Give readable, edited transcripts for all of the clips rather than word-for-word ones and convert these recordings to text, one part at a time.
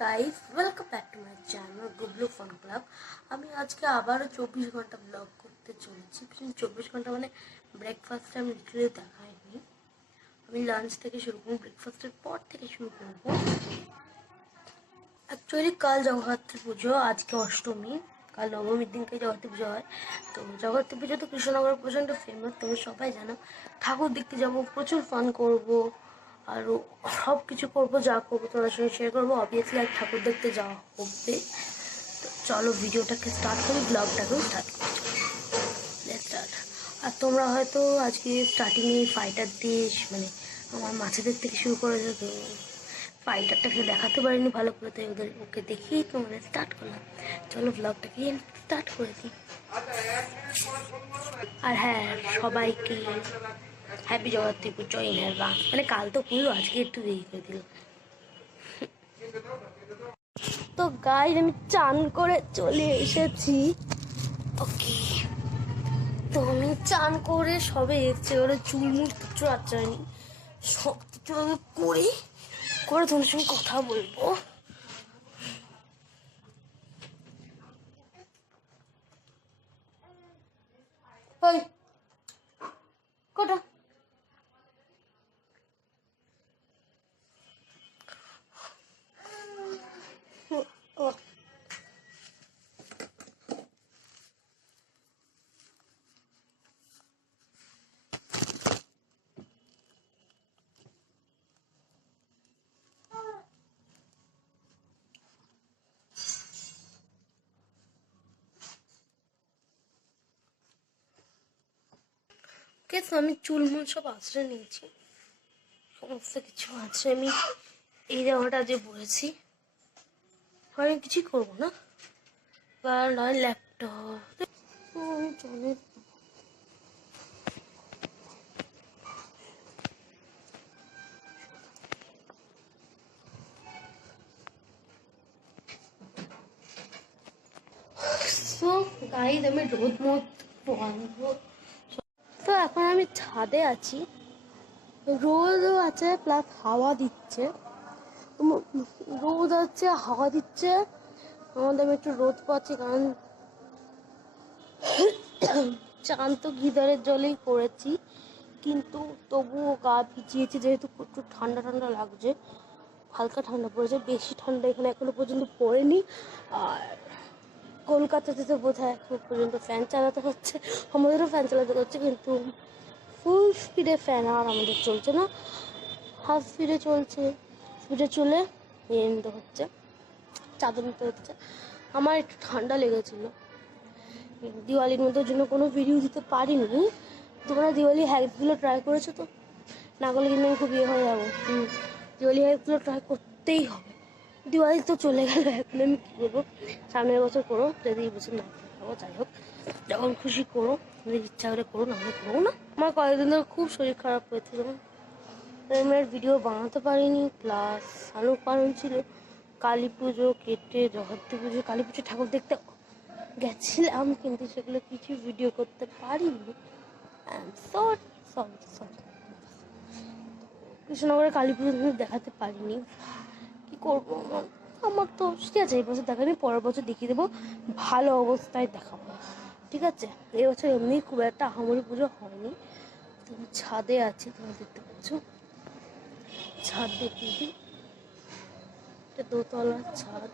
Guys, welcome back to my channel Gublu fun club. আমি আজকে আবারও 24 ঘন্টা ব্লগ করতে চলেছি। 24 ঘন্টা মানে ব্রেকফাস্ট আমি লিটারেলি দেখাইনি। আমি লাঞ্চ থেকে শুরু করবো, ব্রেকফাস্টের পর থেকে শুরু করবো। অ্যাকচুয়ালি কাল জগদ্ধাত্রী পুজো, আজকে অষ্টমী, কাল নবমীর দিনকে জগদ্ধাত্রী পুজো হয়। তো জগদ্ধাত্রী পুজো তো কৃষ্ণনগর প্রচণ্ড ফেমাস, তুমি সবাই জানো। ঠাকুর দেখতে যাবো, প্রচুর ফান করবো, আরও সব কিছু করবো, যা করবো তোমার সঙ্গে শেয়ার করবো। অবভিয়াসলি আর ঠাকুর দেখতে যাওয়া হবে। তো চলো ভিডিওটাকে স্টার্ট করি, ব্লগটাকেও স্টার্ট করি। স্টার্ট। আর তোমরা হয়তো আজকে স্টার্টিংয়ে ফাইটার দেশ মানে আমার মাছেদের থেকে শুরু করেছো, তো ফাইটারটাকে দেখাতে পারিনি ভালো করে, তাই ওকে দেখেই তোমাদের স্টার্ট করলাম। চলো ব্লগটাকে স্টার্ট করে দিই। আর হ্যাঁ, সবাইকে happy Jagaddhatri Puja in advance. মানে কাল তো পুজো, আজকে একটু দেরি করে দিল। তো গাইস, আমি চান করে চলে এসেছি। ওকে, তো আমি চান করে সবে এসছে, ওরা চুল মুখ কিচ্ছু আচ্ছায়নি, সব কিছু আমি করে তোমার সঙ্গে কথা বলবো। ওই কটা আমি চুলমুল সব আশ্রয় নিয়েছি, সমস্ত কিছু আছে। আমি এই জামাটা যে পরেছি, আমি কিছুই করবো না, বা নয় ল্যাপটপ। চলে তো গাইজ, আমি রোদ মত বাঁধবো। তো এখন আমি ছাদে আছি, রোদও আছে প্লাস হাওয়া দিচ্ছে। রোদ আছে, হাওয়া দিচ্ছে, আমাদের আমি একটু রোদ পাচ্ছি, কারণ চান তো গিজারের জলেই করেছি, কিন্তু তবুও গা ভিজিয়েছি, যেহেতু প্রচুর ঠান্ডা ঠান্ডা লাগছে, হালকা ঠান্ডা পড়েছে, বেশি ঠান্ডা এখানে এখনো পর্যন্ত পড়েনি। আর কলকাতাতে তো বোধহয় এখনো পর্যন্ত ফ্যান চালাতে হচ্ছে, আমাদেরও ফ্যান চালাতে হচ্ছে, কিন্তু ফুল স্পিডে ফ্যান আর আমাদের চলছে না, হাফ স্পিডে চলছে। স্পিডে চলে নিতে হচ্ছে, চাদর নিতে হচ্ছে। আমার একটু ঠান্ডা লেগেছিলো, দিওয়ালির মধ্যে জন্য কোনো ভিডিও দিতে পারিনি। তোমরা দিওয়ালি হ্যাকগুলো ট্রাই করেছো তো? না করলে কিন্তু আমি খুব ইয়ে হয়ে যাবো। দিওয়ালি হ্যাকগুলো ট্রাই করতেই হবে। দিওয়ালি তো চলে গেল, এখন আমি কী করবো? সামনের বছর করো, যদি এই বছর না করবো, যাই হোক, যখন খুশি করো, যদি ইচ্ছা করে করো, না হলে করো না। আমার কয়েকদিন ধরে খুব শরীর খারাপ হয়েছিল, আমি আর ভিডিও বানাতে পারিনি। প্লাস আরও কারণ ছিল, কালী পুজো কেটে জগদ্ধাত্রী পুজো, কালী পুজো ঠাকুর দেখতে গেছিলাম, কিন্তু সেগুলো কিছু ভিডিও করতে পারিনি। সরি সরি সরি, কৃষ্ণনগরে কালী পুজো দেখাতে পারিনি, কি করবো? আমার তো ঠিক আছে, এই বছর দেখাবি, পরের বছর দেখিয়ে দেবো, ভালো অবস্থায় দেখাবো, ঠিক আছে? এই বছর এমনি খুব একটা আহামরি পুজো হয়নি। তুমি ছাদে আছি, তোমরা দেখতে পাচ্ছ, ছাদ দেখিয়ে দিই, এটা দোতলার ছাদ।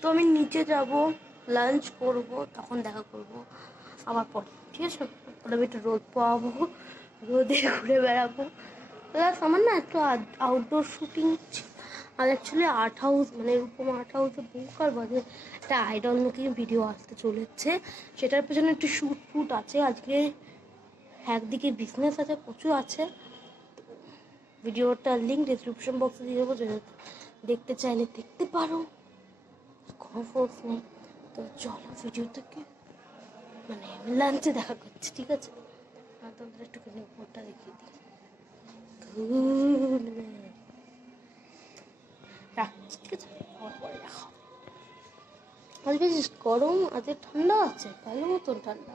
তো আমি নিচে যাব, লাঞ্চ করব, তখন দেখা করব আবার পরে, ঠিক আছে? তাহলে আমি একটু রোদ পাওয়াবো, রোদে ঘুরে বেড়াবো। প্লাস আমার না একটু আউটডোর শুটিং, আর অ্যাকচুয়ালি আর্ট হাউস মানে এরকম আর্ট হাউসে বহুকাল বাদে একটা আইডল লুকিং ভিডিও আসতে চলেছে, সেটার পেছনে একটু শ্যুট ফুট আছে। আজকে একদিকে বিজনেস আছে, প্রচুর আছে। ভিডিওটার লিঙ্ক ডিসক্রিপশন বক্সে দিয়ে দেবো, দেখতে চাইলে দেখতে পারো, কোনো ফোর্স নেই। তো চলো ভিডিওটাকে মানে লাঞ্চে দেখা করছি, ঠিক আছে? আর তোমাদের একটুখানি উপরটা দেখিয়ে দিই, রাখছি, ঠিক আছে? পরে দেখা হবে। আজ বেশ গরম, আজ ঠান্ডা আছে, ভালো মতন ঠান্ডা।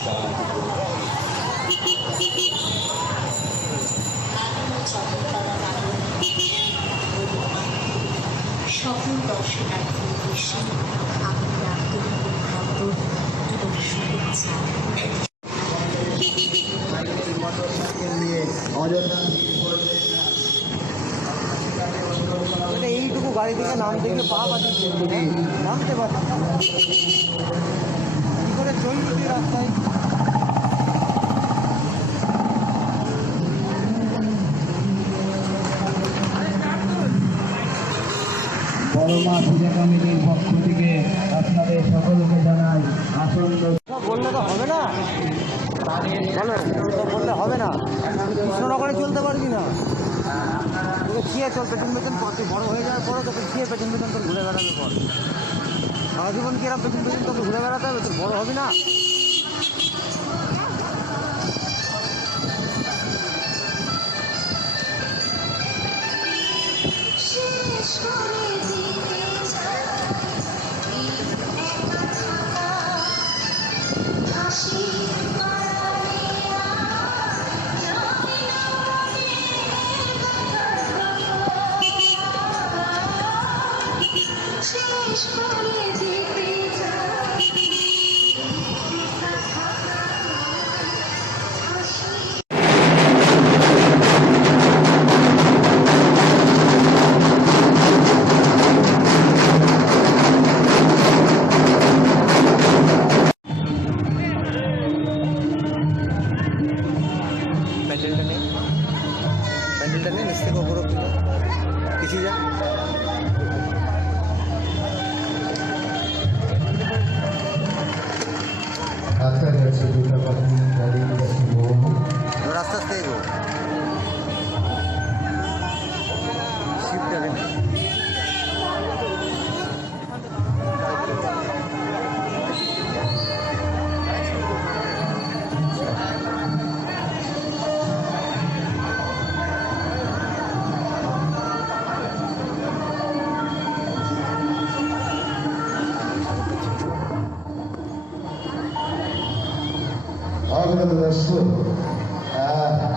সকল দর্শনার্থীর উদ্দেশ্যে আমাদের আন্তরিক এবং শুভেচ্ছা। এইটুকু গাড়ি থেকে নামতে গিয়ে পা পাঠিয়ে নামতে পারছি না। কি করে চলবি তুই রাস্তায়? পরমা পূজা কমিটির পক্ষ থেকে আপনাদের সকলকে জানাই আসন্ন সব বললে তো হবে না, বলো সব বললে হবে না। কৃষ্ণনগরে চলতে পারবি না, তোকে খেয়ে চল পেছন পেছন তুই বড় হয়ে যাওয়ার পরে তোকে খেয়ে পেছন পেছন তোর ঘুরে বেড়াতে পর সারা জীবন কি এরকম পেছন পেছন তোকে ঘুরে বেড়াতে হবে? তোর বড় হবি না। প্যান্ডেলটা নিয়ে নিচ থেকে ওপরে পিছিয়ে যা। রাস্তা যাচ্ছে দুটা পাখি গাড়ি রাস্তা আস্তে এগো শিপটাকে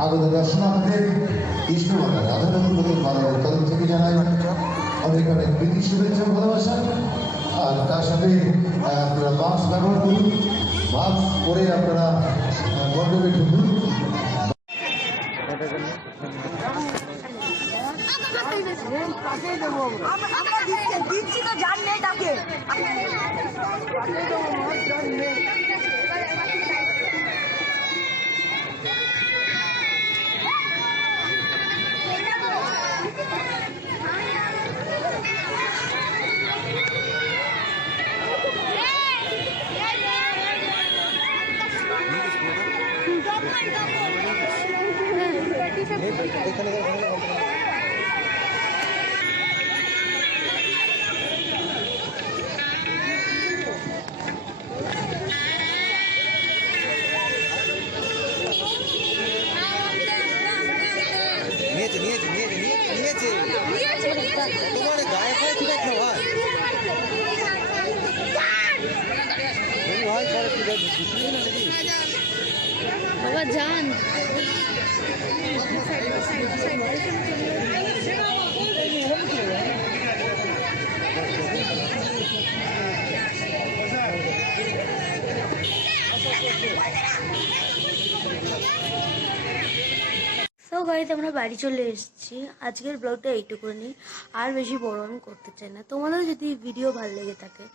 আগত দর্শনার্থীদের কৃষ্ণমাতা রাধারমণের বাবার তরফ থেকে জানাই অনেক অনেক প্রীতি শুভেচ্ছা ভালোবাসা। আর তার সাথে আপনারা মাস্ক ব্যবহার করুন, মাস্ক পরে আপনারা মণ্ডপে ঢুকুন। দিচ্ছি তো জানলে তাকে তোমার গায়ে ফায়ে ঠিক আছে ভাই ভাই পরে ঠিক আছে বাবা যান তো গাইজ আমরা বাড়ি চলে এসেছি। আজকের ব্লগটা এইটুকুনি, আর বেশি বড় আমি করতে চাই না। তোমাদের যদি ভিডিও ভালো লেগে থাকে,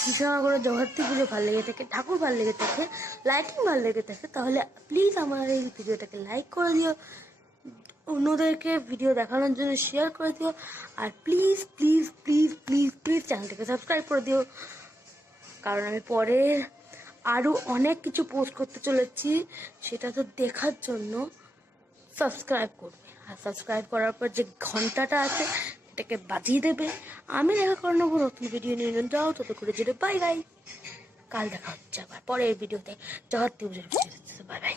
কৃষ্ণনগরের জগদ্ধাত্রী পুজো ভালো লেগে থাকে, ঠাকুর ভালো লেগে থাকে, লাইটিং ভালো লেগে থাকে, তাহলে প্লিজ আমার এই ভিডিওটাকে লাইক করে দিও, অন্যদেরকে ভিডিও দেখানোর জন্য শেয়ার করে দিও, আর please please please please please চ্যানেলটাকে সাবস্ক্রাইব করে দিও। কারণ আমি পরে আরও অনেক কিছু পোস্ট করতে চলেছি, সেটা তো দেখার জন্য সাবস্ক্রাইব করবে। আর সাবস্ক্রাইব করার পর যে ঘন্টাটা আছে এটাকে বাজিয়ে দেবে। আমি দেখা করে নেবো নতুন ভিডিও নিয়ে যাও, তত করে যেতে বাই বাই। কাল দেখা হচ্ছে আবার পরের ভিডিওতে জগদ্ধাত্রী পুজোর ভিডিওতে। Bye bye.